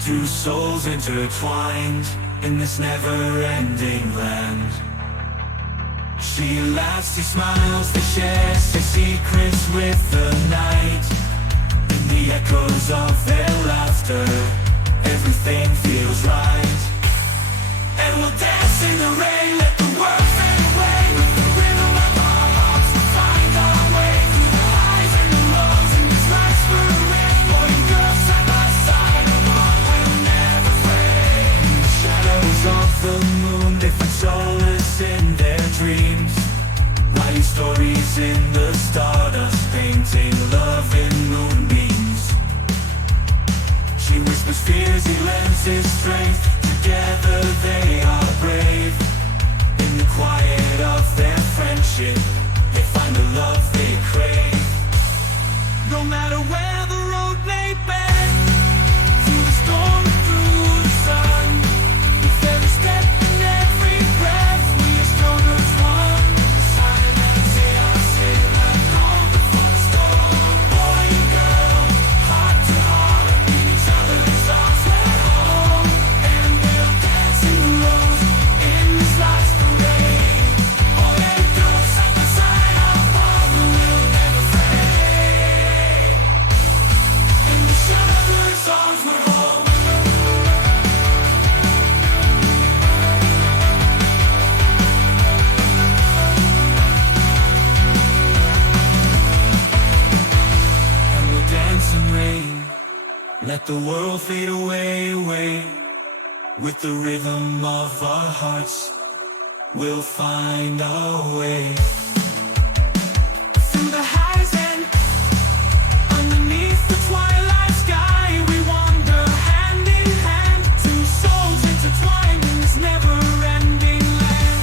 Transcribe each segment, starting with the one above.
Two souls intertwined in this never-ending land. She laughs, she smiles, they share their secrets with the night. In the echoes of their laughter, everything feels right. And we'll dance in the rain, let the world fade away. With the rhythm of our hearts, we'll find our way. Through the highs and the lows, in this life's we're in. Boy and girl, side by side, our bond will never fade. In the shadows of the moon, they find solace in their dreams. Writing stories in the stardust, painting love in moonbeams. She whispers fears, he lends his strength. Together they are brave. In the quiet of their friendship, they find the love they crave. No matter where the road may bend, through the storm and through the sun, with every step and every breath, we are stronger as one. Decided never say our sin like gold before the storm. Boy and girl, heart to heart, in each other's arms we're home. And we'll dance in the road, in this life's parade. Boy and girl, side by side, our bond will never fade. In the shadow's arms we're home. And we'll dance in rain, let the world fade away, away. With the rhythm of our hearts, we'll find our way. Through the highs and underneath the twilight sky, we wander hand in hand. Two souls intertwined in this never-ending land.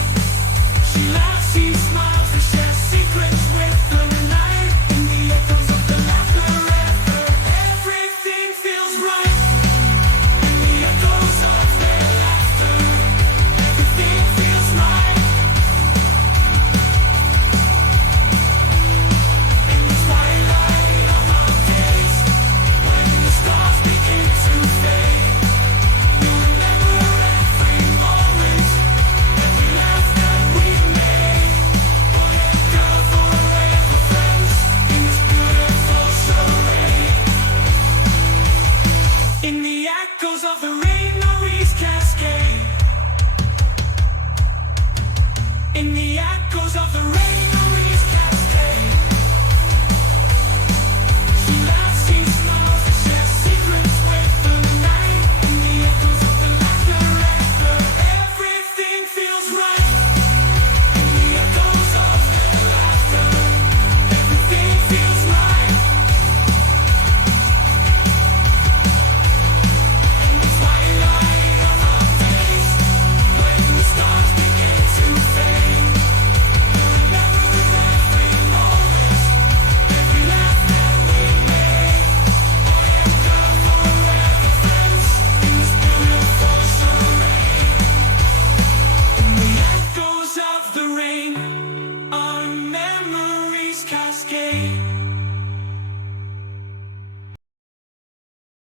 She laughs, she smiles, they share secrets with the night. In the echoes of the laughter, everything feels right. In the echoes of their laughter, everything feels right. In the twilight of our days, when the stars begin to fade, we'll remember every moment, every laugh that we made. Boy and girl, forever friends, in this beautiful charade. In the echoes of the rain, the reeds cascade. In the echoes of the rain.